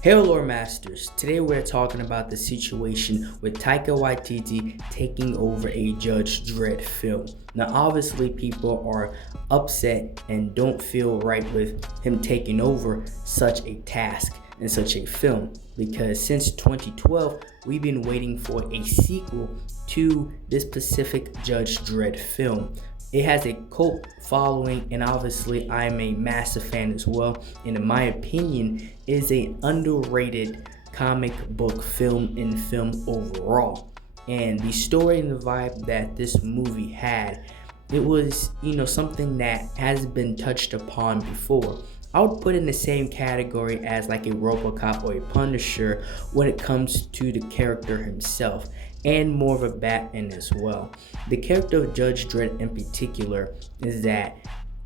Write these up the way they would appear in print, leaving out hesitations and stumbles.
Hello, Lore Masters. Today we're talking about the situation with Taika Waititi taking over a Judge Dredd film. Now, obviously, people are upset and don't feel right with him taking over such a task and such a film because since 2012, we've been waiting for a sequel to this specific Judge Dredd film. It has a cult following, and obviously I'm a massive fan as well, and in my opinion is a underrated comic book film and film overall. And the story and the vibe that this movie had, it was something that has been touched upon before. I would put in the same category as like a RoboCop or a Punisher when it comes to the character himself, and more of a Batman as well. The character of Judge Dredd in particular is that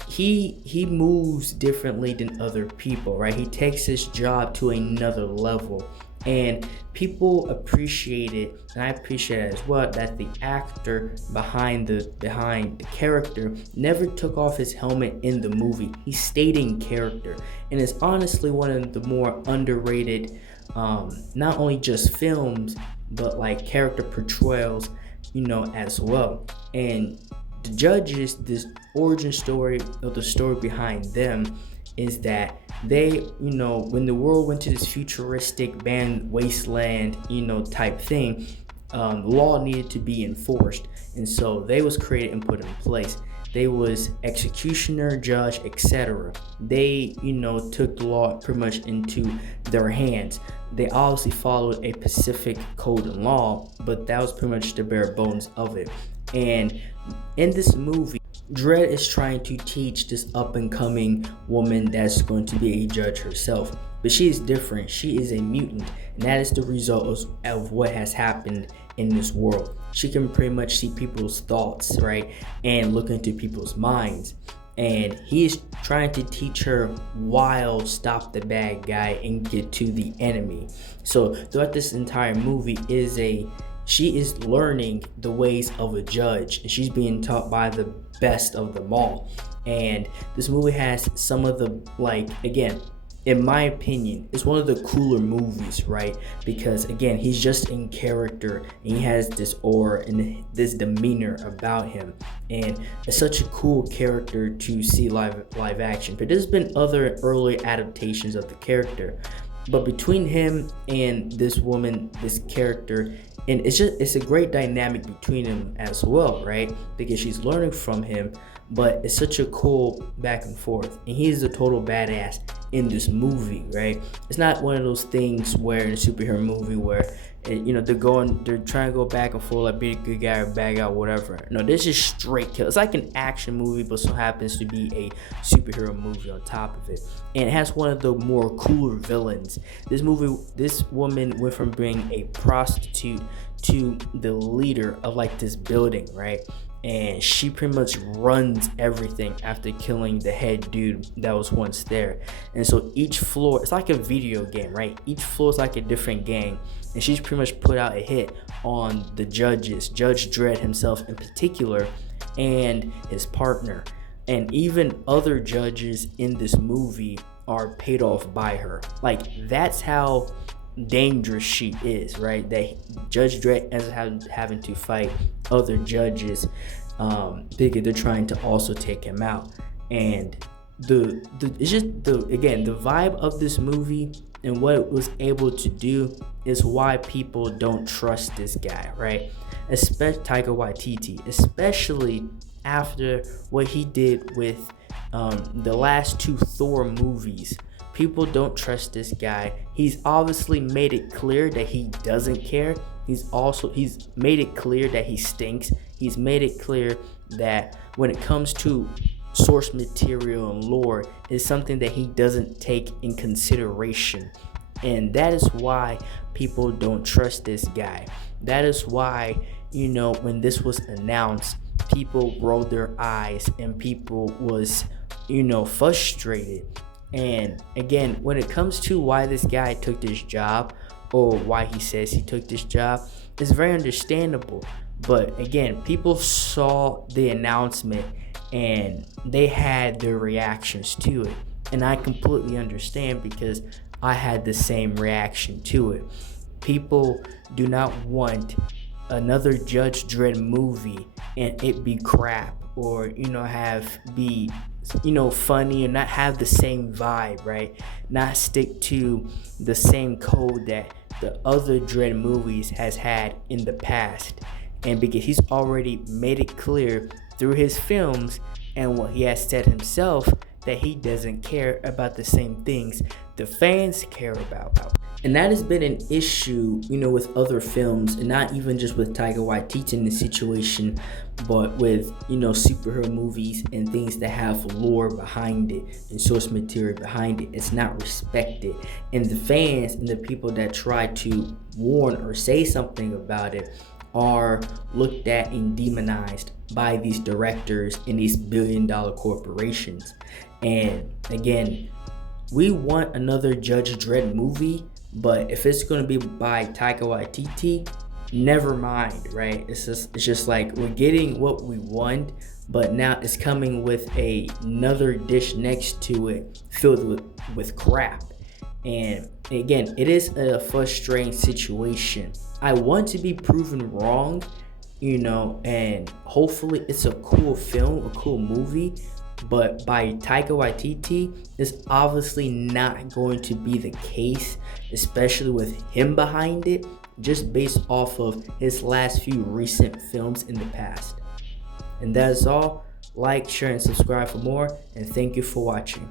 he moves differently than other people, right? He takes his job to another level, and people appreciate it, and I appreciate it as well, that the actor behind the character never took off his helmet in the movie. He stayed in character, and it's honestly one of the more underrated, not only just films but like character portrayals, as well. And the judges, this origin story of the story behind them is that they, when the world went to this futuristic banned wasteland, type thing, law needed to be enforced, and so they was created and put in place. They was executioner, judge, etc. They, took the law pretty much into their hands. They obviously followed a specific code and law, but that was pretty much the bare bones of it. And in this movie, Dredd is trying to teach this up and coming woman that's going to be a judge herself. But she is different. She is a mutant, and that is the result of what has happened in this world. She can pretty much see people's thoughts, right? And look into people's minds. And he is trying to teach her while stop the bad guy and get to the enemy. So throughout this entire movie she is learning the ways of a judge, and she's being taught by the best of them all. And this movie has some of the, again, in my opinion, it's one of the cooler movies, right? Because again, he's just in character, and he has this aura and this demeanor about him, and it's such a cool character to see live action. But there's been other early adaptations of the character, but between him and this woman, this character, and it's a great dynamic between them as well, right? Because she's learning from him, but it's such a cool back and forth, and he's a total badass in this movie, right? It's not one of those things where in a superhero movie where they're trying to go back and forth, like be a good guy or bad guy, whatever. No, this is straight kill. It's like an action movie, but so happens to be a superhero movie on top of it, and it has one of the more cooler villains. This woman went from being a prostitute to the leader of like this building, right? And she pretty much runs everything after killing the head dude that was once there. And so each floor, it's like a video game, right? Each floor is like a different gang, and she's pretty much put out a hit on the judges, Judge Dredd himself in particular, and his partner, and even other judges in this movie are paid off by her. Like, that's how dangerous she is, right? That Judge Dredd ends up having to fight other judges because they're trying to also take him out. And it's just the vibe of this movie and what it was able to do is why people don't trust this guy, right? Especially Taika Waititi, especially after what he did with the last two Thor movies. People don't trust this guy. He's obviously made it clear that he doesn't care. He's made it clear that he stinks. He's made it clear that when it comes to source material and lore, it's something that he doesn't take in consideration. And that is why people don't trust this guy. That is why, when this was announced, people rolled their eyes and people was, frustrated. And again, when it comes to why this guy took this job, or why he says he took this job, it's very understandable. But again, people saw the announcement and they had their reactions to it. And I completely understand, because I had the same reaction to it. People do not want another Judge Dredd movie and it be crap, or have be funny, or not have the same vibe, right? Not stick to the same code that the other Dredd movies has had in the past. And because he's already made it clear through his films and what he has said himself, that he doesn't care about the same things the fans care about. And that has been an issue, with other films, and not even just with Taika Waititi in this situation, but with, superhero movies and things that have lore behind it and source material behind it. It's not respected. And the fans and the people that try to warn or say something about it are looked at and demonized by these directors and these billion-dollar corporations. And again, we want another Judge Dredd movie, but if it's going to be by Taika Waititi, never mind, right? It's just like we're getting what we want, but now it's coming with another dish next to it filled with crap. And again, it is a frustrating situation. I want to be proven wrong, and hopefully it's a cool film, a cool movie, but by Taika Waititi is obviously not going to be the case, especially with him behind it, just based off of his last few recent films in the past. And that is all. Like, share, and subscribe for more, and thank you for watching.